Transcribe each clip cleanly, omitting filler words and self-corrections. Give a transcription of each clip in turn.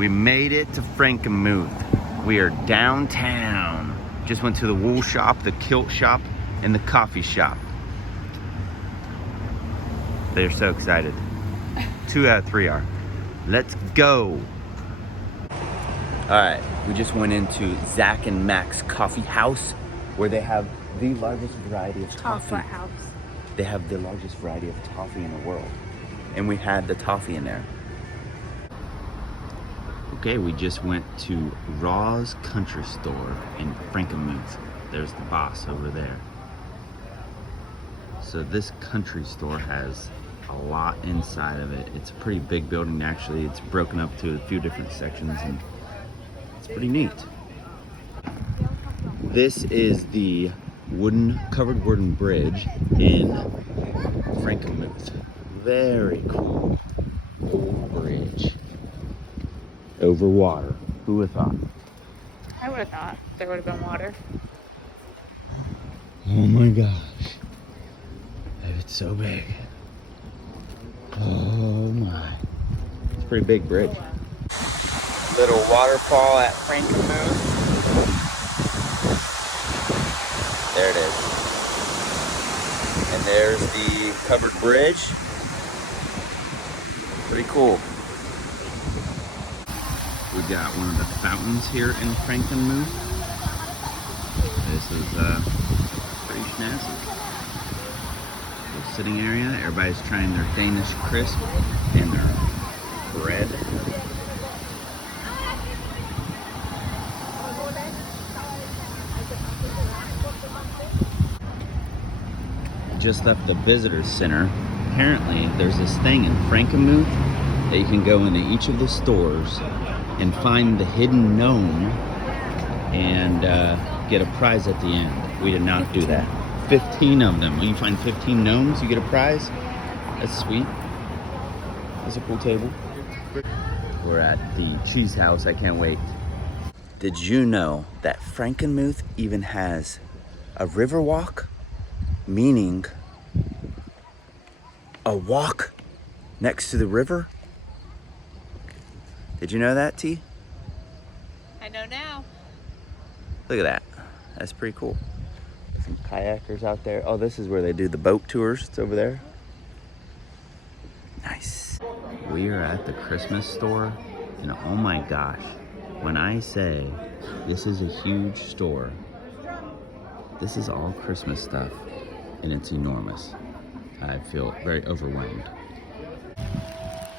We made it to Frankenmuth. We are downtown. Just went to the wool shop, the kilt shop, and the coffee shop. They're so excited. 2 out of 3 are. Let's go. All right, we just went into Zach and Mac's Coffee House, where they have the largest variety of toffee. House. They have the largest variety of toffee in the world. And we had the toffee in there. Okay, we just went to Raw's Country Store in Frankenmuth. There's the boss over there. So this country store has a lot inside of it. It's a pretty big building actually. It's broken up to a few different sections and it's pretty neat. This is the covered wooden bridge in Frankenmuth. Very cool old bridge over water. Who would have thought? I would have thought there would have been water. Oh my gosh. It's so big. Oh my. It's a pretty big bridge. Little waterfall at Frankenmuth. There it is. And there's the covered bridge. Pretty cool. We've got one of the fountains here in Frankenmuth. This is pretty snazzy. Little sitting area. Everybody's trying their Danish crisp and their bread. Just left the visitor center. Apparently there's this thing in Frankenmuth that you can go into each of the stores and find the hidden gnome and get a prize at the end. We did not do that. 15 of them. When you find 15 gnomes, you get a prize. That's sweet. That's a cool table. We're at the cheese house. I can't wait. Did you know that Frankenmuth even has a Riverwalk? Meaning a walk next to the river? Did you know that, T? I know now. Look at that. That's pretty cool. Some kayakers out there. Oh, this is where they do the boat tours. It's over there. Nice. We are at the Christmas store, and oh my gosh, when I say this is a huge store, this is all Christmas stuff, and it's enormous. I feel very overwhelmed.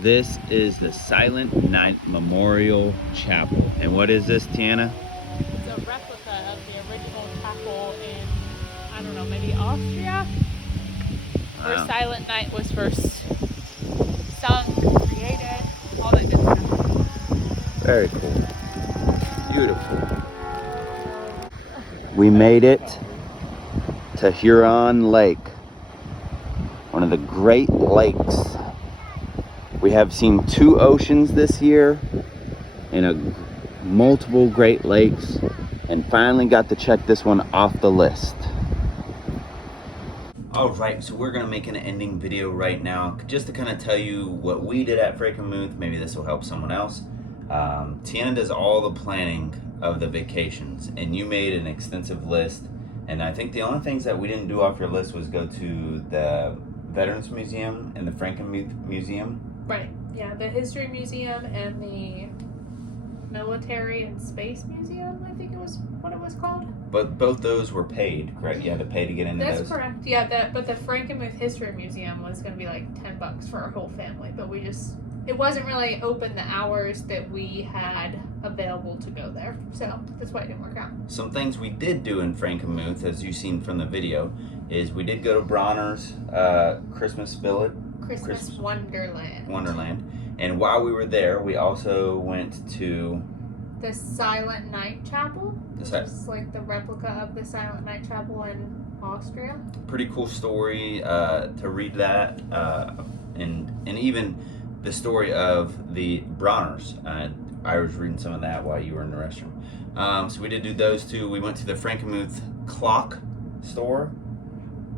This is the Silent Night Memorial Chapel. And what is this, Tiana? It's a replica of the original chapel in, I don't know, maybe Austria? Where Silent Night was first sung, created, all that good stuff. Very cool. Beautiful. We made it to Huron Lake, one of the Great Lakes. We have seen 2 oceans this year and multiple Great Lakes, and finally got to check this one off the list. All right, so we're gonna make an ending video right now, just to kind of tell you what we did at Frankenmuth. Maybe this will help someone else. Tiana does all the planning of the vacations, and you made an extensive list. And I think the only things that we didn't do off your list was go to the Veterans Museum and the Frankenmuth Museum. Right, yeah, the History Museum and the Military and Space Museum, I think it was what it was called. But both those were paid, correct? You had to pay to get into those? That's correct, yeah, but the Frankenmuth History Museum was going to be like $10 for our whole family, but it wasn't really open the hours that we had available to go there, so that's why it didn't work out. Some things we did do in Frankenmuth, as you've seen from the video, is we did go to Bronner's Christmas Village. Christmas Wonderland. And while we were there, we also went to the Silent Night Chapel, which is like the replica of the Silent Night Chapel in Austria. Pretty cool story to read that, and even the story of the Bronners. I was reading some of that while you were in the restroom. So we did do those 2. We went to the Frankenmuth clock store,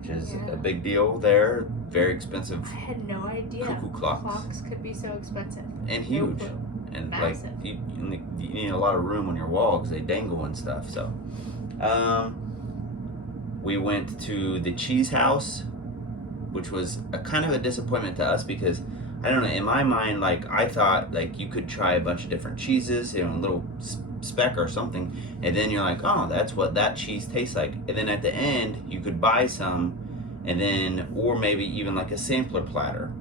which is a big deal there. Very expensive. I had no idea cuckoo clocks. Clocks could be so expensive. And huge. No and massive. You need a lot of room on your wall because they dangle and stuff. So, we went to the cheese house, which was a kind of a disappointment to us because I don't know. In my mind, like I thought, like you could try a bunch of different cheeses, a little speck or something, and then you're like, oh, that's what that cheese tastes like. And then at the end, you could buy some, and then or maybe even like a sampler platter.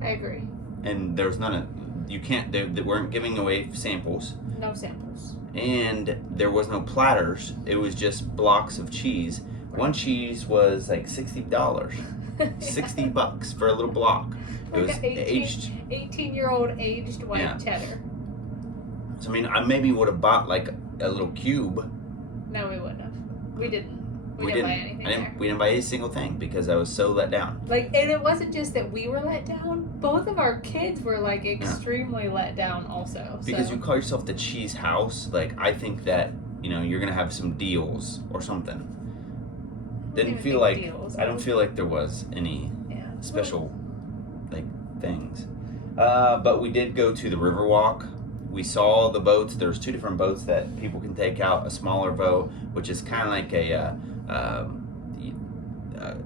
I agree. And there's none of you can't. They weren't giving away samples. No samples. And there was no platters. It was just blocks of cheese. Right. One cheese was like $60. $60 for a little block. It like was 18-year-old aged white cheddar. So I mean, I maybe would have bought like a little cube. No, we wouldn't have. We didn't. We didn't buy anything there. We didn't buy a single thing because I was so let down. Like, and it wasn't just that we were let down. Both of our kids were like extremely let down also. Because you call yourself the cheese house, like I think that you're gonna have some deals or something. Didn't feel like deals, I don't feel like there was any special like things. But we did go to the Riverwalk. We saw the boats. There's 2 different boats that people can take out. A smaller boat, which is kind of like a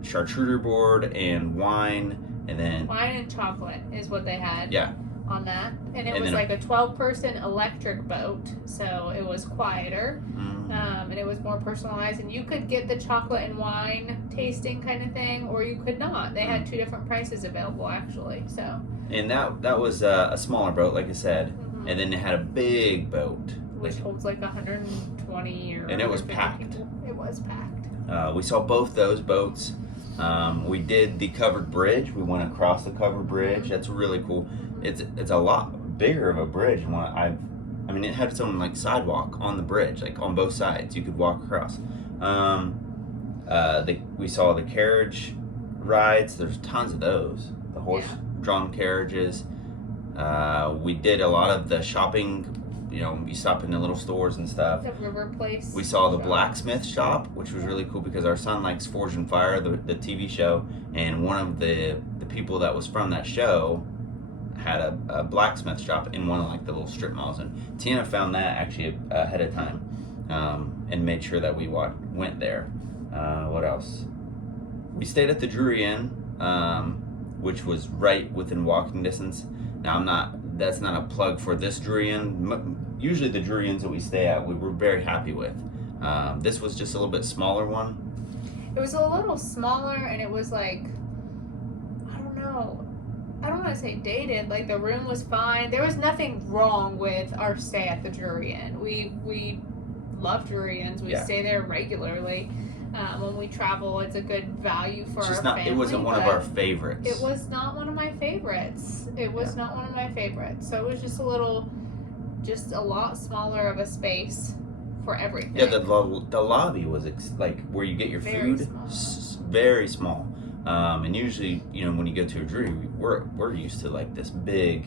charcuterie board and wine, and then wine and chocolate is what they had. Yeah. On that, and it was like a 12-person electric boat, so it was quieter, and it was more personalized. And you could get the chocolate and wine tasting kind of thing, or you could not. They had 2 different prices available actually. So. And that was a smaller boat, like I said. And then they had a big boat, which holds like 120 or. And it was packed. People. It was packed. We saw both those boats. We did the covered bridge. We went across the covered bridge. That's really cool. It's a lot bigger of a bridge than what I mean, it had its own like sidewalk on the bridge, like on both sides. You could walk across. We saw the carriage rides. There's tons of those. The horse-drawn carriages. We did a lot of the shopping. You stop in the little stores and stuff. The River Place. We saw the blacksmith shop, which was really cool because our son likes Forge and Fire, the TV show, and one of the people that was from that show had a blacksmith shop in one of like the little strip malls, and Tiana found that actually ahead of time, and made sure that we went there. What else? We stayed at the Drury Inn, which was right within walking distance. Now that's not a plug for this Drury Inn. Usually the Drury Inns that we stay at, we were very happy with. This was just a little bit smaller one. It was a little smaller, and it was like, I don't know. I don't want to say dated. Like the room was fine. There was nothing wrong with our stay at the Drury Inn. We love Drury Inns. We stay there regularly. When we travel, it's a good value for our family. It wasn't one of our favorites. It was not one of my favorites. It was not one of my favorites. So it was just a lot smaller of a space for everything. Yeah, the lobby was like where you get your food. Very small. And usually, when you go to a Drury, we're used to like this big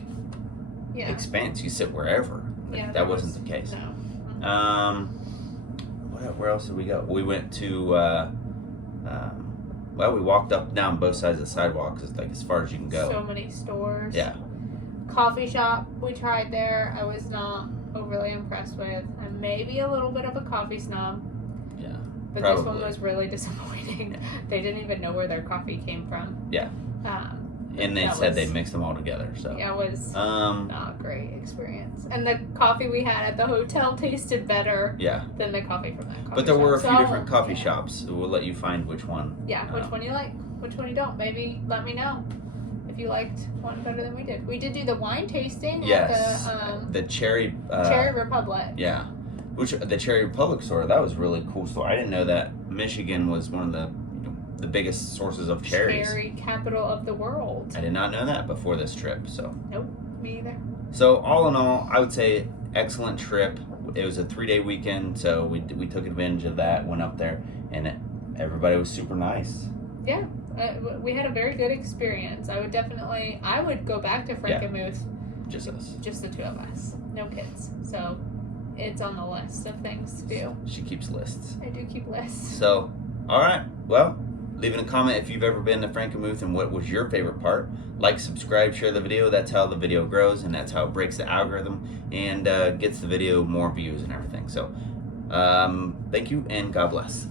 expanse. You sit wherever. That wasn't the case. No. Where else did we go? We went to, we walked up and down both sides of the sidewalk, like as far as you can go. So many stores. Yeah. Coffee shop we tried there. I was not overly impressed with. I'm maybe a little bit of a coffee snob. Yeah. But probably. This one was really disappointing. They didn't even know where their coffee came from. Yeah. And they said they mixed them all together. So yeah, it was not a great experience. And the coffee we had at the hotel tasted better than the coffee from that coffee shop. But there were a few different coffee shops. So we'll let you find which one. Yeah, which one you like, which one you don't. Maybe let me know if you liked one better than we did. We did do the wine tasting at the Cherry Republic. Yeah. The Cherry Republic store, that was a really cool store. I didn't know that Michigan was one of the biggest sources of cherries. Cherry capital of the world. I did not know that before this trip, so. Nope, me either. So all in all, I would say excellent trip. It was a 3-day weekend, so we took advantage of that, went up there, and everybody was super nice. Yeah, we had a very good experience. I would go back to Frankenmuth. Just us. Just the 2 of us. No kids. So it's on the list of things to do. She keeps lists. I do keep lists. So, all right. Well, leaving a comment if you've ever been to Frankenmuth and what was your favorite part. Like, subscribe, share the video. That's how the video grows, and that's how it breaks the algorithm and gets the video more views and everything. So thank you, and God bless.